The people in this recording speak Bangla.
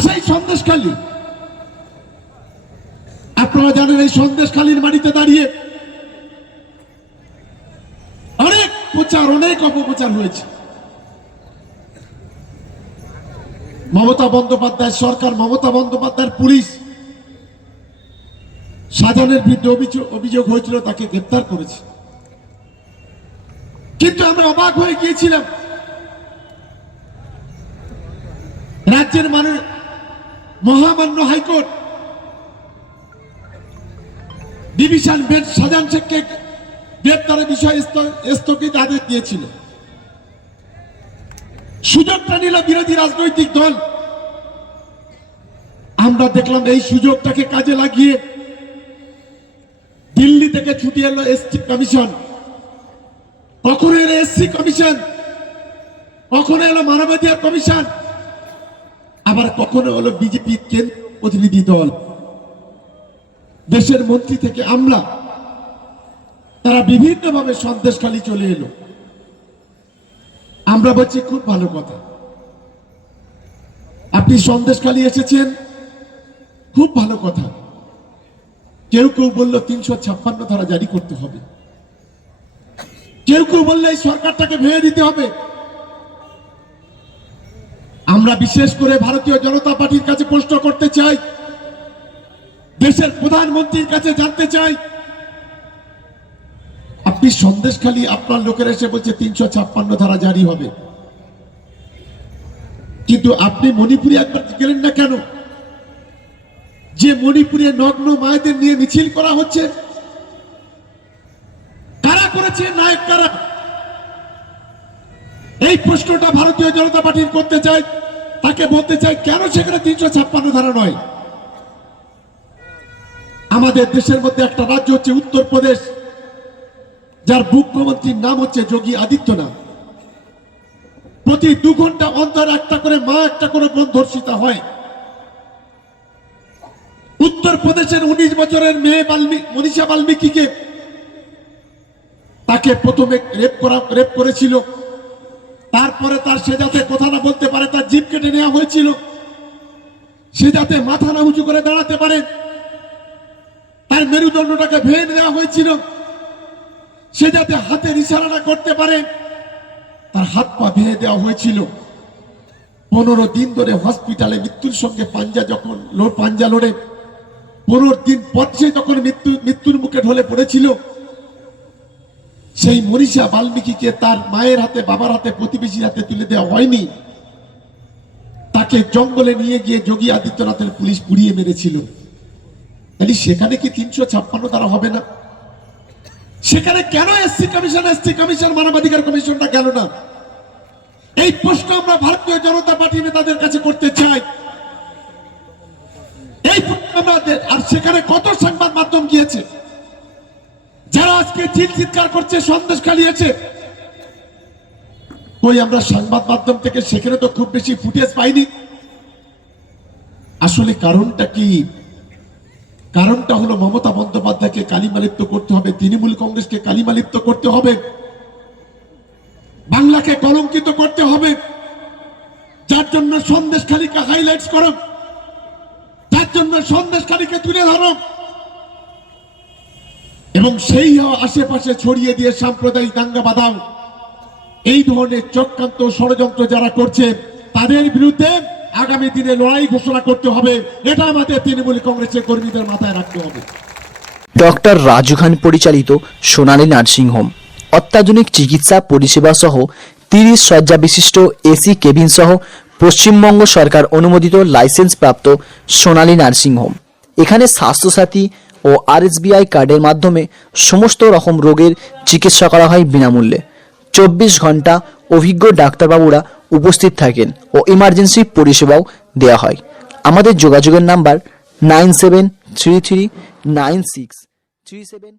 পাশেই সন্দেশখালী। আপনারা জানেন এই সন্দেশখালীর মাটিতে দাঁড়িয়ে অনেক প্রচার, অনেক অপপ্রচার হয়েছে। মমতা বন্দ্যোপাধ্যায় সরকার, মমতা বন্দ্যোপাধ্যায়ের পুলিশ সাজানের বিরুদ্ধে অভিযোগ অভিযোগ হয়েছিল, তাকে গ্রেপ্তার করেছে। কিন্তু আমরা অবাক হয়ে গিয়েছিলাম। রাজ্যের মানে মহামান্য হাইকোর্ট। ডিভিশন বেঞ্চ সাজান শেখকে গ্রেপ্তারের বিষয়ে স্থগিত আদেশ দিয়েছিল। সুযোগটা নিল বিরোধী রাজনৈতিক দল। আমরা দেখলাম এই সুযোগটাকে কাজে লাগিয়ে দিল্লি থেকে ছুটি এলো এসসি কমিশন। কখনো এলো এসসি কমিশন, কখনো এলো মানবাধিকার কমিশন। আবার কখনো হলো বিজেপি কেন্দ্র প্রতিনিধি দল। দেশের মন্ত্রী থেকে আমলা। তারা বিভিন্নভাবে সন্দেশখালি চলে এলো। আমরা বলছি, খুব ভালো কথা। আপনি সন্দেশখালি এসেছেন? খুব ভালো কথা। কেউ কেউ বলল, তিনশো ছাপ্পান্ন ধারা জারি করতে হবে। কেউ কেউ বললে, এই সরকারটাকে ভেঙে দিতে হবে। আমরা বিশেষ করে ভারতীয় জনতা পার্টির কাছে প্রশ্ন করতে চাই, দেশের প্রধানমন্ত্রীর কাছে জানতে চাই। আপনি সন্দেশখালী আপনার লোকের এসে বলছে তিনশো ছাপ্পান্ন ধারা জারি হবে। কিন্তু আপনি মণিপুরে একবার গেলেন না কেন? যে মণিপুরে নগ্ন মায়েদের নিয়ে মিছিল করা হচ্ছে, কারা করেছে, নায়ক কারা? এই প্রশ্নটা ভারতীয় জনতা পার্টির করতে চাই তাকে বলতে চাই, কেন সেখানে তিনশো ছাপ্পান্ন ধারা নয়? আমাদের দেশের মধ্যে একটা রাজ্য হচ্ছে উত্তরপ্রদেশ, যার মুখ্যমন্ত্রীর নাম হচ্ছে যোগী আদিত্যনাথ। প্রতি দু ঘণ্টা অন্তর একটা করে মা, একটা করে বোন ধর্ষিতা হয়। উত্তরপ্রদেশের উনিশ বছরের মেয়ে বাল্মীকি মনীষা বাল্মীকিকে তাকে প্রথমে রেপ করা রেপ করেছিল। তারপরে তার সে যাতে কথা না বলতে কেটে নেওয়া হয়েছিল, সে যাতে মাথা না উঁচু করে দাঁড়াতে পারে। তার মেরুদণ্ডটাকে ভেঙে দেওয়া হয়েছিল, সে যাতে হাতের ইশারাটা করতে পারে, তার হাত পা ভেঙে দেওয়া হয়েছিল। পনেরো দিন ধরে হসপিটালে মৃত্যুর সঙ্গে পাঞ্জা যখন পাঞ্জা লড়ে, পনেরো দিন পর সে যখন মৃত্যু, মৃত্যুর মুখে ঢলে পড়েছিল, সেই মনীষা বাল্মীকিকে তার মায়ের হাতে, বাবার হাতে, প্রতিবেশীর হাতে তুলে দেওয়া হয়নি। তাকে জঙ্গলে নিয়ে গিয়ে যোগী আদিত্যনাথের পুলিশ পুড়িয়ে মেরেছিল। তাহলে সেখানে কি তিনশো ছাপ্পান্ন দ্বারা হবে না? সেখানে কেন এসসি কমিশন এসসি কমিশন, মানবাধিকার কমিশনটা গেল না? এই প্রশ্ন আমরা ভারতীয় জনতা পার্টি নেতাদের কাছে করতে চাই। এই আর সেখানে কত সংবাদ মাধ্যম গিয়েছে? যারা আজকে চিৎকার করছে, সন্দেশ খালিয়েছে ওই আমরা সংবাদ মাধ্যম থেকে সেখানে তো খুব বেশি ফুটেজ পাইনি। আসলে কারণটা কি? কারণটা হলো মমতা বন্দ্যোপাধ্যায়কে কালিমালিপ্ত করতে হবে, তৃণমূল কংগ্রেসকে কালিমালিপ্ত করতে হবে, বাংলাকে কলঙ্কিত করতে হবে, যার জন্য সন্দেশখালীকে হাইলাইটস করো, যার জন্য সন্দেশখালীকে তুলে ধরো। এবং সেই আশেপাশে ছড়িয়ে দিয়ে সাম্প্রদায়িক দাঙ্গা বাদাও এই ধরনের চক্রান্ত ষড়যন্ত্র যারা করছে, তাদের বিরুদ্ধে আগামী দিনে লড়াই ঘোষণা করতে হবে। এটা আমাদের তৃণমূল কংগ্রেসের কর্মীদের মাথায় রাখতে হবে। ডক্টর রাজু খান পরিচালিত সোনালী নার্সিংহোম, অত্যাধুনিক চিকিৎসা পরিষেবা সহ তিরিশ শয্যা বিশিষ্ট এসি কেবিন সহ পশ্চিমবঙ্গ সরকার অনুমোদিত লাইসেন্স প্রাপ্ত সোনালী নার্সিংহোম। এখানে স্বাস্থ্যসাথী ও আরএসবিআই কার্ডের মাধ্যমে সমস্ত রকম রোগের চিকিৎসা করা হয় বিনামূল্যে। চব্বিশ ঘণ্টা অভিজ্ঞ ডাক্তারবাবুরা উপস্থিত থাকেন ও ইমার্জেন্সি পরিষেবাও দেওয়া হয়। আমাদের যোগাযোগের number nine seven three three nine six three seven